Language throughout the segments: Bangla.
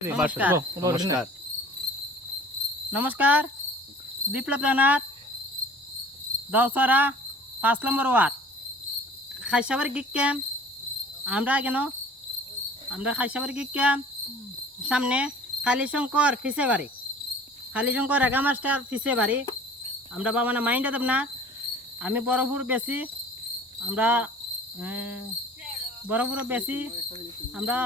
নমস্কার। নমস্কার। নমস্কার বিপ্লব জানাত দশরা পাঁচ নম্বর ওয়ার্ড। খাইসাবার গিক ক্যাম্প আমরা কেন? আমরা খাইসাবার গিক ক্যাম্প সামনে কালীশঙ্কর ফিসে বাড়ি কালীশঙ্কর রেগা মাস্টার ফিসে বাড়ি আমরা বাবা না মাইন্ড দেব না। আমি বরফুর বেশি। আমরা আহ, বরফুর বেশি। আমরা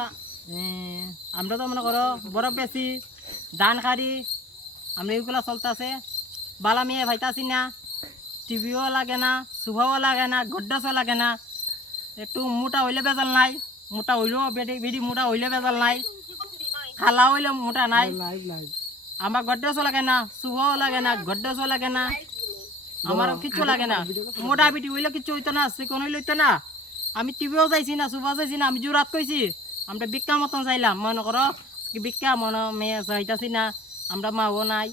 আমরা তো মনে করো বরফ বেশি ধান খারি আমরা এগুলো চলতেছে। বালা মেয়ে ভাইতাছি না, টিভিও লাগে না, শুভও লাগে না গড্ডসও লাগে না। একটু মোটা হইলে বেজাল নাই, মোটা হইলেও বেডি বেডি মোটা হইলে বেজাল নাই। খালা হইলে মোটা নাই। আমার গড্ডসও লাগে না, শুভও লাগে না গড্ডসও লাগে না। আমারও কিচ্ছু লাগে না। মোটা বিটি হইলে কিচ্ছু হইতো না, চিকন হইলে হইতো না। আমি টিভিও যাইছি না শুভ যাইছি না, আমি জোরাত কইছি। আমরা বিজ্ঞা মতন চাইলাম মনে করো বিজ্ঞা মনে মেয়ে চাইতাছি না আমরা মাও নাই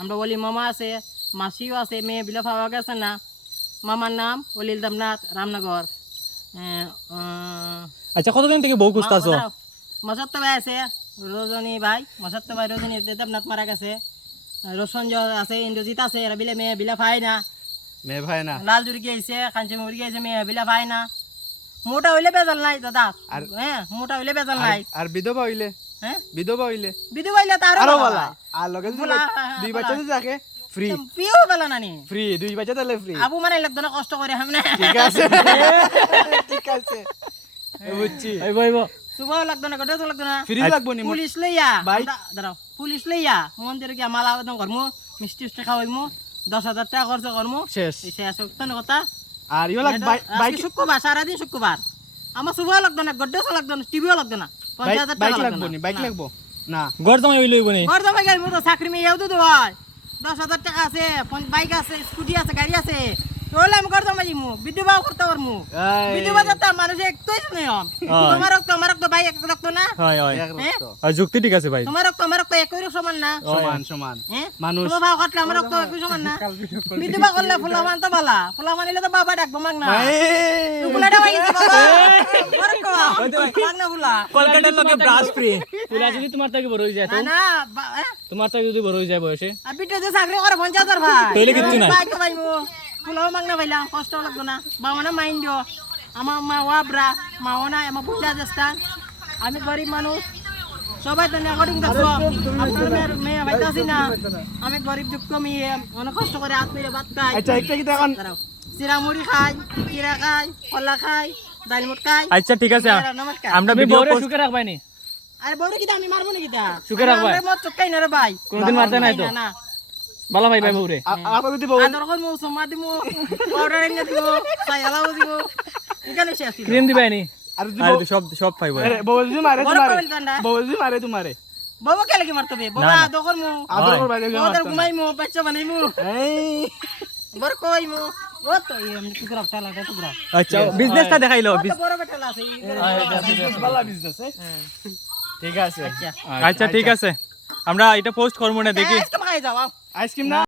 আমরা বলি মামা আছে মাসিও আছে মেয়ে বিলা পাওয়া গেছে না। মামার নাম অলিল দেবনাথ রামনগর। আচ্ছা কতদিন থেকে বউ খুঁজতাছো? মশাত্ত ভাই আছে রজনী ভাই মশাত্ত ভাই রজনী দেবনাথ মারা গেছে। রোশনজ আছে ইন্দ্রজিৎ আছে এরা বিলে মেয়ে বিলা পাই না। মে ভাই না। লাল জুড়ি গিয়েছে কাঞ্চি মুড়ি গিয়েছে মেয়ে বিলা পাই না। মোটা হইলে বেজাল নাই দাদা। আর- হ্যাঁ মোটা হইলে বেজাল নাই। আর বিধবা হইলে? হ্যাঁ? বিধবা হইলে? বিধু পাইলে তারও আরও ভালো আর লগে বলা, দুই বলা। বাচ্চা যদি থাকে ফ্রি পিও বেলা নানি। ফ্রি দুই বাচ্চা তাহলে ফ্রি আবু মানে লাগতো না কষ্ট করে হামনে ঠিক আছে। ঠিক আছে। বুঝছি। আইব আইব। শুভ লাগতো না গোটা লাগতো না। ফ্রি লাগবো নি পুলিশ লইয়া? আমরা- দাঁড়াও। পুলিশ লইয়া মন্দিরে গিয়া মালা আবেদন করমু মিষ্টি উষ্টি খাওয়াইমু দশ হাজার টাকা খরচ করমু। শেষ। শেষ কথা। আর ইও লাগ বাইক শুক্রবার সারা সারাদিন শুক্রবার। আমার শুভ লাগতো না গড্ডেসও লাগতো না টিভিও লাগতো না পঞ্চাশ হাজার বাইক টাকা লাগবো না। বাইক লাগবো? না। ঘর জমা হইলে হইব নি? ঘর জমা গেল তো চাকরি মেয়েও তো হয়। দশ হাজার টাকা আছে বাইক আছে স্কুটি আছে গাড়ি আছে। তাহলে আমি ঘর জমা দিমু বিদ্যুৎ করতে পারমু বিদ্যুৎ যাতে মানুষ একটাই নিয়ম তোমার রক্ত আমার রক্ত ভাই এক রক্ত না হয় হয় হ্যাঁ? আর যুক্তি ঠিক আছে ভাই তোমার রক্ত আমার রক্ত একই রকম সমান না সমান সমান হ্যাঁ মানুষ তোমার ভাও কাটলে আমার রক্ত একই সমান না বিদ্যুৎ বাবু করলে ফুলা মান তো বালা ফুলা মানিলে তো বাবা ডাকবো মাগ না ফুলাটা ভাই বাবা মাগ না ফুলা কলকাতার লোকে ব্রাশ ফ্রি পুরা যদি তোমার থেকে বড় হয়ে যায় না না হ্যাঁ? তোমার থেকে যদি বড় হয়ে যায় বয়সে আর বিটে যে চাকরি করে পঞ্চাশ হাজার ভাই তৈলে কিচ্ছু নাই। বাইক পাইমু ফুলাও মাগ না পাইলাম কষ্ট লাগতো না বাবা না মাইন্ড আমার মা ওয়াবরা মাও নাই আমার পূজা দেস্তান আমি গরিব মানুষ সবাই তো রেকর্ডিং দেখছ আপনার মেয়ে ভাইতাছি না আমি গরিব দুঃখ মেয়ে অনেক কষ্ট করে হাত মেরে ভাত খাই আচ্ছা একটা কি দাঁড়াও চিরা মুড়ি খাই চিরা খাই কলা খাই ডাল মুট খাই আচ্ছা ঠিক আছে নমস্কার আমরা ভিডিও সুখে রাখবাই নি আরে বড় কিটা আমি মারবো নাকি তা সুখে রাখবা। আমরা মত চুকাই না রে ভাই কোনদিন মারতে নাই তো না ভালো ভাই ভাই বউরে আপনার যদি বউ আদর করমু সমা দিমু পাউডার এনে দিমু চাই আলাও দিমু এখানে শেষ। ক্রিম দিবাই নি আর যদি আর বউ সব সব পাইব আরে, বউ যদি মারে তোমারে বউ যদি মারে তোমারে বাবা কে লাগি মারতে হবে বাবা না, না। আদর। করবা দেখলে ওদের মারতো না। ঘুমাইমু বাচ্চা ও তো এই টুকরা টালা টুকরা আচ্ছা বিজনেসটা দেখাইলো ও তো বড় বেটালা আছে এই ভালো বিজনেস ঠিক আছে আচ্ছা আচ্ছা ঠিক আছে আমরা এটা পোস্ট করব না দেখি। আইসক্রিম না?